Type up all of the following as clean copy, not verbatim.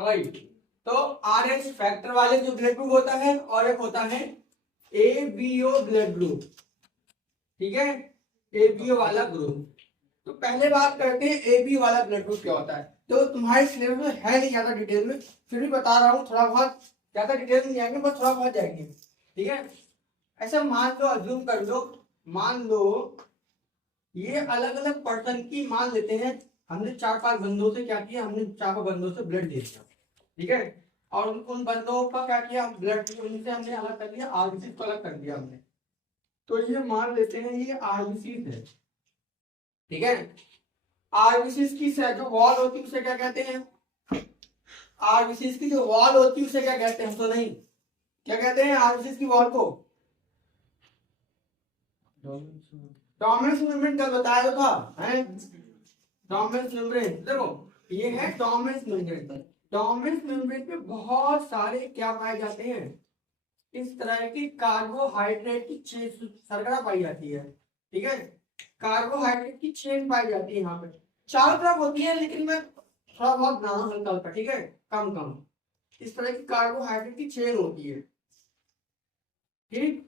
भाई, तो R H factor वाले जो ब्लड ग्रुप होता है और एक होता है A B O blood group. ठीक है, ए बी ओ वाला ग्रुप। तो पहले बात करते हैं ए बी वाला ब्लड ग्रुप क्या होता है। तो तुम्हारे सिलेबस में है नहीं ज्यादा डिटेल में, फिर भी बता रहा हूँ, थोड़ा बहुत, ज्यादा डिटेल में जाएंगे, बस थोड़ा बहुत जाएंगे। ठीक है, ऐसा मान लो, अज्यूम कर लो, मान लो ये अलग अलग पर्सन की, मान लेते हैं हमने 4-5 बंदों से क्या किया, हमने 4 बंदों से ब्लड ले लिया। ठीक है, और उन बंदों का क्या किया, ब्लड उनसे हमने अलग कर दिया, आरबीसी को अलग कर दिया हमने। तो ये मान लेते हैं ये आरबीसी है। ठीक है, आरबीसी की जो वॉल होती है उसे क्या कहते हैं, आरबीसी की जो वॉल होती है उसे क्या कहते हैं, तो नहीं, क्या कहते हैं आरबीसी की वॉल को, डोमिनेंस मेम्ब्रेन। कल बताया था है, डोमिनेंस मेम्ब्रेन। देखो ये है डोमिनेंस मेम्ब्रेन। डोमिनेंस मेम्ब्रेन पे बहुत सारे क्या पाए जाते हैं, इस तरह की कार्बोहाइड्रेट की शर्करा पाई जाती है। ठीक है, कार्बोहाइड्रेट की चेन पाई जाती है, यहाँ पे चारों तरफ होती है, लेकिन मैं थोड़ा बहुत नाम हल्का हल्का, ठीक है, कम कम, इस तरह की कार्बोहाइड्रेट की चेन होती है। ठीक,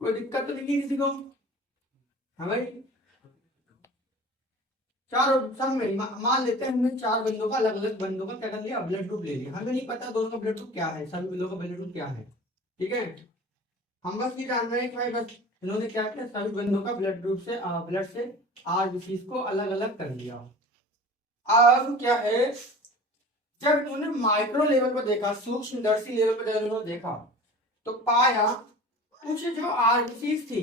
कोई दिक्कत तो नहीं किसी को, हाँ भाई। चार सब में मान लेते हैं हमने 4 बंदों का, अलग अलग बंदों का क्या कर लिया, ब्लड ग्रुप ले लिया। हमें नहीं पता दोनों का ब्लड ग्रुप क्या है, सभी बंदों का ब्लड ग्रुप क्या है। ठीक है, हम बस ये जान रहे हैं कि भाई बस इन्होंने क्या किया, सभी बंदों का ब्लड से आरबीसी को अलग अलग कर लिया। अब क्या है, जब इन्होंने माइक्रो लेवल पर देखा, सूक्ष्मदर्शी लेवल पर जब इन्होंने देखा, तो पाया कुछ जो आरबीसी थी,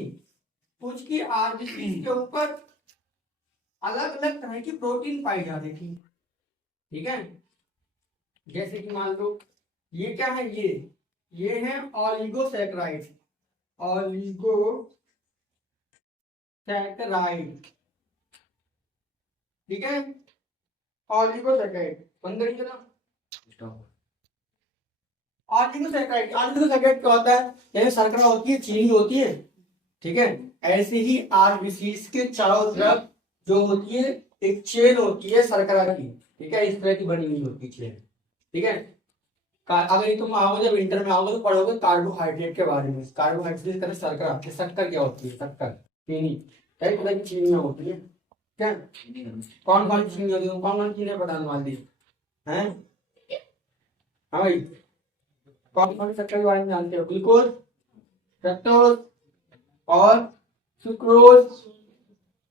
कुछ की आरबीसी के ऊपर अलग अलग तरह की प्रोटीन पाई जा रही थी। ठीक है, जैसे कि मान लो ये क्या है, ये है ऑलिगोसैकेराइड, ऑलिगोसैकेराइड। ठीक है, ऑलिगोसैकेराइड बंद करिए ना। ऑलिगोसैकेराइड, ऑलिगोसैकेराइड क्या होता है, जैसे शर्करा होती है, चीनी होती है। ठीक है, ऐसे ही आरबीसी के चारों तरफ जो होती है एक चेन होती है शर्करा की। ठीक है, इस तरह की बनी हुई होती है चेन। ठीक है, अगर तुम आओगे, जब इंटर में आओगे तो पढ़ोगे कार्बोहाइड्रेट के बारे में। कार्बोहाइड्रेट की तरह शर्करा, शक्कर क्या होती है, शक्कर, चीनी, कई तरह की चीनियां होती है। क्या, कौन कौन सी चीनी होती है, कौन कौन चीनी बताने वाली है, हाँ भाई, कौन कौन सी शक्कर के बारे में जानते हो, ग्लूकोज, फ्रक्टोज और सुक्रोज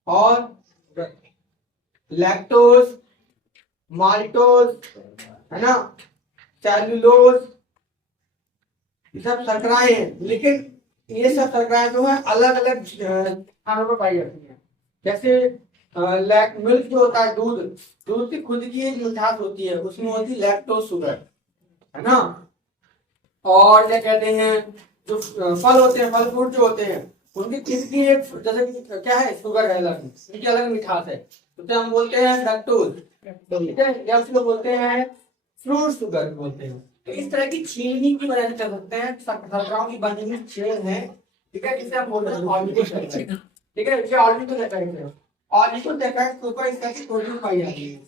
और लैक्टोज, माल्टोज, है ना, सेलुलोज, ये सब शर्कराएं हैं। लेकिन ये सब शर्कराएं जो है अलग अलग स्थानों पर पाई जाती हैं। जैसे मिल्क जो होता है, दूध की खुद की एक मिठास होती है, उसमें होती है लैक्टोज शुगर, है ना। और क्या कहते हैं, जो फल होते हैं, फल फ्रूट जो होते हैं, उनकी खुद की एक, जैसे कि क्या है, शुगर है अलग, उनकी अलग मिठास है, तो हम बोलते हैं लैक्टोज। ठीक है, या उसको बोलते हैं फ्रूट शुगर बोलते हैं। तो इस तरह की चीनी की वजह से कर सकते हैं, शर्कराओं की बनी हुई चेन है। ठीक है, जिसे हम बोलते हैं ऑलिगोसैकेराइड। ठीक है, ये ऑलिगोसैकेराइड है, ऑलिगोसैकेराइड के ऊपर इस तरह की प्रोटीन पाई जाती है।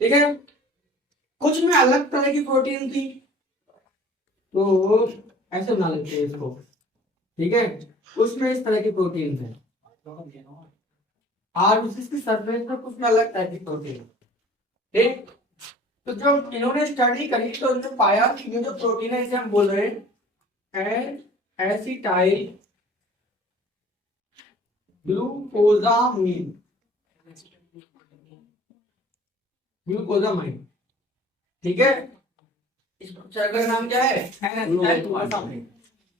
ठीक है, कुछ में अलग तरह की प्रोटीन थी, तो ऐसे बना लेते हैं इसको। ठीक है, उसमें इस तरह की प्रोटीन है, आरबीसी की सरफेस पर कुछ में अलग तरह की प्रोटीन। ठीक, तो जो इन्होंने स्टडी करी तो इन्होंने पाया कि ये जो प्रोटीन है इसे हम बोल रहे हैं एसिटाइल ग्लूकोजामाइन, ग्लूकोजामाइन। ठीक है, इस स्ट्रक्चर का नाम क्या है, ग्लूकोजामाइन।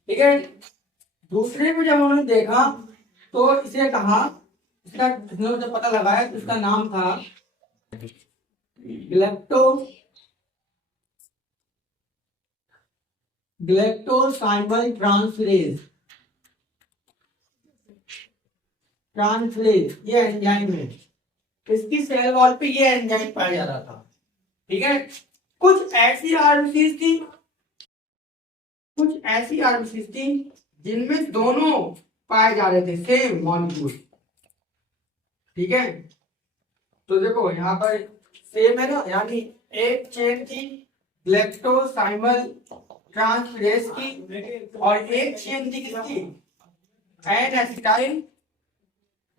ठीक है, दूसरे में जब उन्होंने देखा तो इसे कहा, इसका जब पता लगाया तो इसका नाम था ग्लैक्टोसाइमल ट्रांसफरेज, ये एंजाइम है, इसकी सेल वॉल पे ये एंजाइम पाया जा रहा था। ठीक है, कुछ ऐसी आरबीसी थी जिनमें दोनों पाए जा रहे थे, सेम मॉलिक्यूल। ठीक है, तो देखो यहाँ पर सेम है ना, यानी एक चेन थी ग्लैक्टोसाइमल ट्रांसफेरेज की और एक चेन थी किसकी, एन एसिटाइल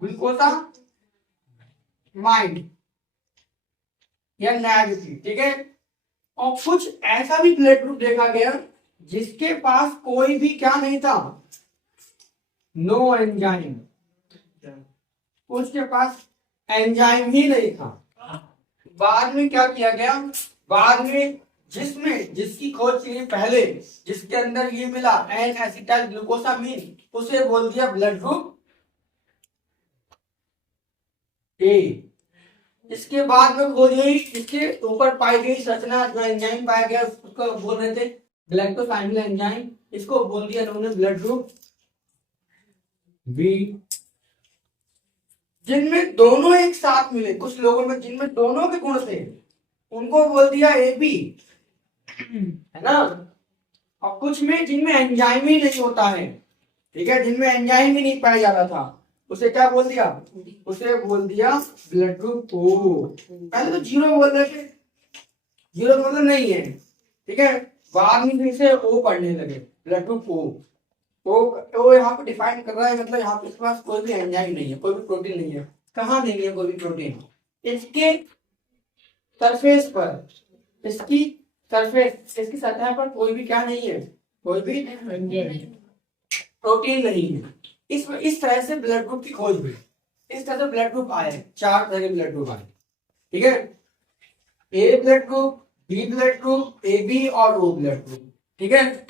ग्लूकोसामाइड या नैब की, ठीक है। और कुछ ऐसा भी ब्लड ग्रुप देखा गया जिसके पास कोई भी क्या नहीं था, नो एंजाइम, उसके पास एंजाइम ही नहीं था। बाद में क्या किया गया, बाद में जिसकी खोज की पहले, जिसके अंदर ये मिला एन एसिटाइल ग्लूकोसामीन, उसे बोल दिया ब्लड ग्रुप ए। इसके बाद में खोज हुई, इसके ऊपर पाई गई संरचना, जो एंजाइम पाया गया उसको बोल रहे थे ग्लैक्टोसाइमल एंजाइम, इसको बोल दिया उन्होंने ब्लड ग्रुप बी। जिनमें दोनों एक साथ मिले, कुछ लोगों में जिनमें दोनों के गुण थे उनको बोल दिया ए बी, है ना। और कुछ में जिनमें एंजाइम ही नहीं होता है, ठीक है, जिनमें एंजाइम ही नहीं पाया जाता था, उसे क्या बोल दिया, उसे बोल दिया ब्लड ग्रुप ओ। पहले तो जीरो बोल रहे थे, जीरो मतलब नहीं है, ठीक है, बाद में फिर से ओ पढ़ने लगे, ब्लड ग्रुप ओ। ओ यहाँ पे डिफाइन कर रहा है, मतलब यहाँ पे इसके पास कोई भी एंजाइम नहीं है, कोई भी प्रोटीन नहीं है। कहाँ नहीं है कोई भी प्रोटीन, इसके सरफेस पर, इसकी सरफेस, इसकी सतह पर कोई भी क्या नहीं है, कोई भी प्रोटीन नहीं है। इस तरह से ब्लड ग्रुप की खोज हुई, इस तरह से ब्लड ग्रुप आए, 4 तरह के ब्लड ग्रुप आए, ठीक है, A blood group, B blood group, A B और ओ ब्लड ग्रुप, ठीक है।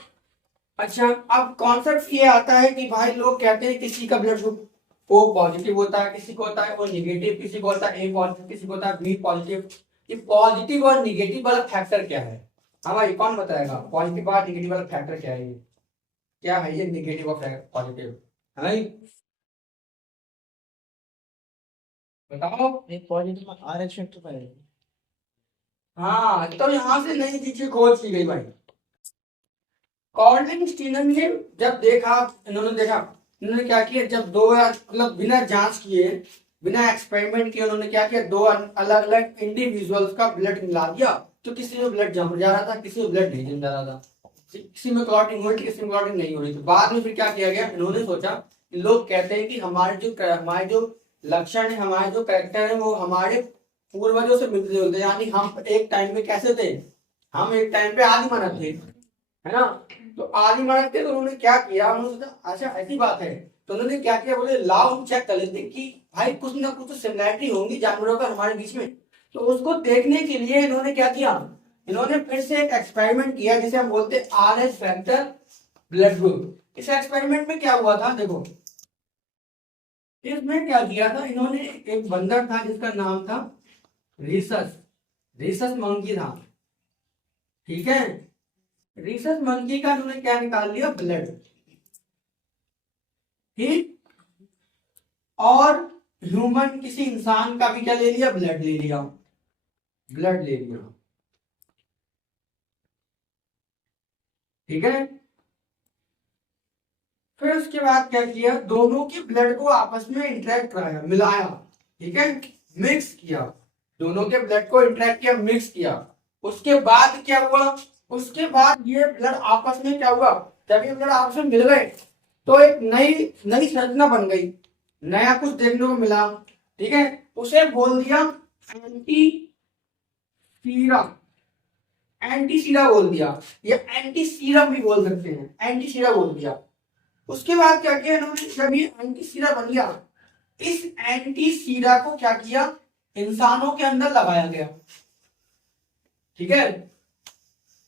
अच्छा, अब कॉन्सेप्ट ये आता है कि भाई लोग कहते हैं किसी का ब्लड ग्रुप ओ पॉजिटिव होता है, किसी को होता है ओ निगेटिव, किसी को होता है ए पॉजिटिव, किसी को होता है बी पॉजिटिव। ये पॉजिटिव और निगेटिव वाला फैक्टर क्या है, हाँ भाई कौन बताएगा, पॉजिटिव और निगेटिव वाला फैक्टर क्या है, क्या है ये निगेटिव और पॉजिटिव, है भाई बताओ। एक पॉजिटिव में आरएच फैक्टर पाएगा। हाँ, तो यहाँ से नई चीजें खोज की गई भाई। कॉर्लिंग स्टीनर ने जब देखा, इन्होंने क्या किया, जब दो मतलब बिना जांच किए, बिना एक्सपेरिमेंट किए, उन्होंने क्या किया, दो अलग अलग इंडिविजुअल्स का ब्लड मिला दिया, तो किसी में ब्लड जम जा रहा था, किसी में ब्लड नहीं जम जा रहा था, किसी में क्लॉटिंग हो रही थी, किसी में क्लॉटिंग नहीं हो रही थी। बाद में फिर क्या किया गया, इन्होंने सोचा, लोग कहते हैं कि हमारे जो लक्षण है, हमारे जो कैरेक्टर है, वो हमारे पूर्वजों से मिलते जुलते, यानी हम एक टाइम पे कैसे थे, हम एक टाइम पे आदि मानव थे, है ना। तो आदि मानव थे, तो उन्होंने क्या किया, उन्होंने सोचा अच्छा ऐसी बात है, तो उन्होंने क्या किया, बोले लाओ चेक कर लेते कि भाई कुछ ना कुछ तो सिमिलैरिटी होंगी जानवरों का हमारे बीच में। तो उसको देखने के लिए इन्होंने क्या किया, इन्होंने फिर से एक एक्सपेरिमेंट किया जिसे हम बोलते हैं आरएच फैक्टर ब्लड ग्रुप। इस एक्सपेरिमेंट में क्या हुआ था, देखो इसमें क्या किया था, इन्होंने एक बंदर था जिसका नाम था रीसस मंकी था, ठीक है। रीसस मंकी का इन्होंने क्या निकाल लिया, ब्लड, ठीक, और ह्यूमन किसी इंसान का भी क्या ले लिया, ब्लड ले लिया, ठीक है। फिर उसके बाद क्या किया, दोनों के ब्लड को आपस में इंटरेक्ट कराया, मिलाया, ठीक है, मिक्स किया, दोनों के ब्लड को इंटरेक्ट किया, मिक्स किया। उसके बाद क्या हुआ, उसके बाद ये ब्लड आपस में क्या हुआ, जब ये ब्लड आपस में मिल गए तो एक नई संरचना बन गई, नया कुछ देखने को मिला, ठीक है। उसे बोल दिया एंटीसीरा बोल दिया, या एंटीसीरम भी बोल सकते हैं, एंटीसीरा बोल दिया। उसके बाद क्या किया इन्होंने, जब ये एंटीसीरा बन गया, इस एंटीसीरा को क्या किया, इंसानों के अंदर लगाया गया, ठीक है।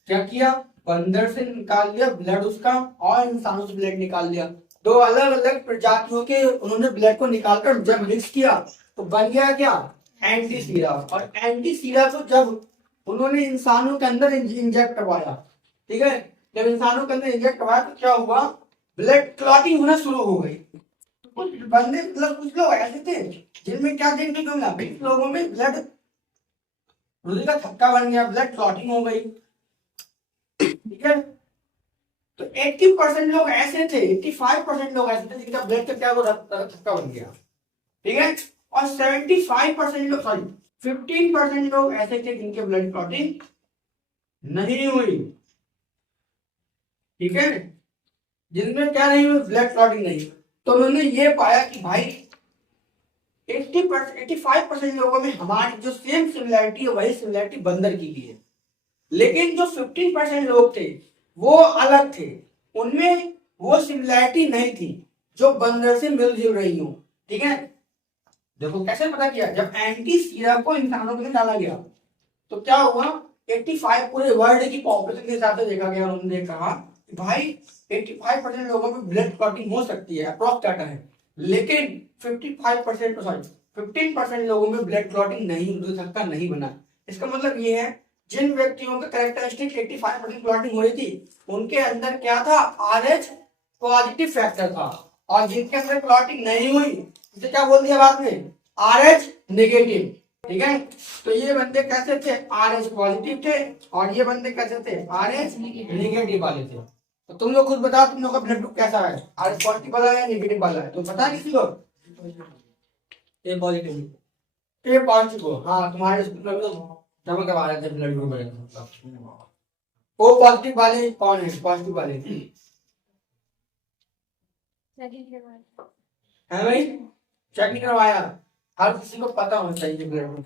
क्या किया, बंदर से निकाल लिया ब्लड उसका और इंसानों से ब्लड निकाल लिया, दो अलग अलग प्रजातियों के उन्होंने ब्लड को निकालकर जब मिक्स किया तो बन गया क्या, एंटीसीरा। और एंटीसीरा को जब उन्होंने इंसानों के अंदर इंजेक्ट करवाया, ठीक है, जब इंसानों के अंदर इंजेक्ट करवाया तो क्या हुआ, ब्लड क्लॉटिंग होना शुरू हो गई। कुछ बंदे मतलब कुछ लोग ऐसे थे जिनमें क्या देखने को मिला, कुछ लोगों में ब्लड हृदय का थक्का बन गया, ब्लड क्लॉटिंग हो गई, ठीक है। तो 80% लोग ऐसे थे, 85% लोग ऐसे थे जिनका ब्लड का क्या वो थक्का बन गया, ठीक है। और 75% लोग, सॉरी 15% लोग ऐसे थे जिनके ब्लड क्लॉटिंग नहीं हुई, ठीक है, जिनमें क्या नहीं हुई, ब्लड क्लॉटिंग नहीं हुई। तो उन्होंने ये पाया कि भाई 80% 85% लोगों में हमारी जो सेम सिमिलैरिटी है वही सिमिलैरिटी बंदर की भी है, लेकिन जो 15% लोग थे वो अलग थे, उनमें वो सिमिलैरिटी नहीं थी जो बंदर से मिलजुल रही हो, ठीक है। देखो कैसे पता किया, जब एंटी सीरम को इंसानों में डाला गया तो क्या हुआ, 85 पूरे वर्ल्ड की पॉपुलेशन के हिसाब से देखा गया, उन्होंने कहा कि भाई 85% लोगों में ब्लड क्लॉटिंग हो सकती है, अप्रॉक्स डाटा है, लेकिन 55% सॉरी 15% लोगों में ब्लड क्लॉटिंग नहीं हो सकता, नहीं बना। इसका मतलब ये है जिन व्यक्तियों का कैरेक्टरिस्टिक 85% क्लॉटिंग हो रही थी उनके अंदर क्या था, RH पॉजिटिव फैक्टर था, और जिनके अंदर क्लॉटिंग नहीं हुई उसे क्या बोल दिया बाद में, RH नेगेटिव, ठीक है। तो ये बंदे कैसे थे, RH पॉजिटिव थे, और ये बंदे कैसे थे, RH नेगेटिव वाले थे। तो तुम लोग खुद बताओ तुम लोग का ब्लड ग्रुप कैसा है, RH पॉजिटिव वाला है या नेगेटिव वाला है, तो बता किसी को, ए पॉजिटिव। ये पॉजिटिव हो, हाँ तुम्हारे स्कूल में तो जमा करवा रहे थे ब्लड ग्रुप में। ओ पॉजिटिव वाले कौन है, पॉजिटिव वाले है भाई, चेक नहीं करवाया, हर किसी को पता होना चाहिए ब्लड ग्रुप।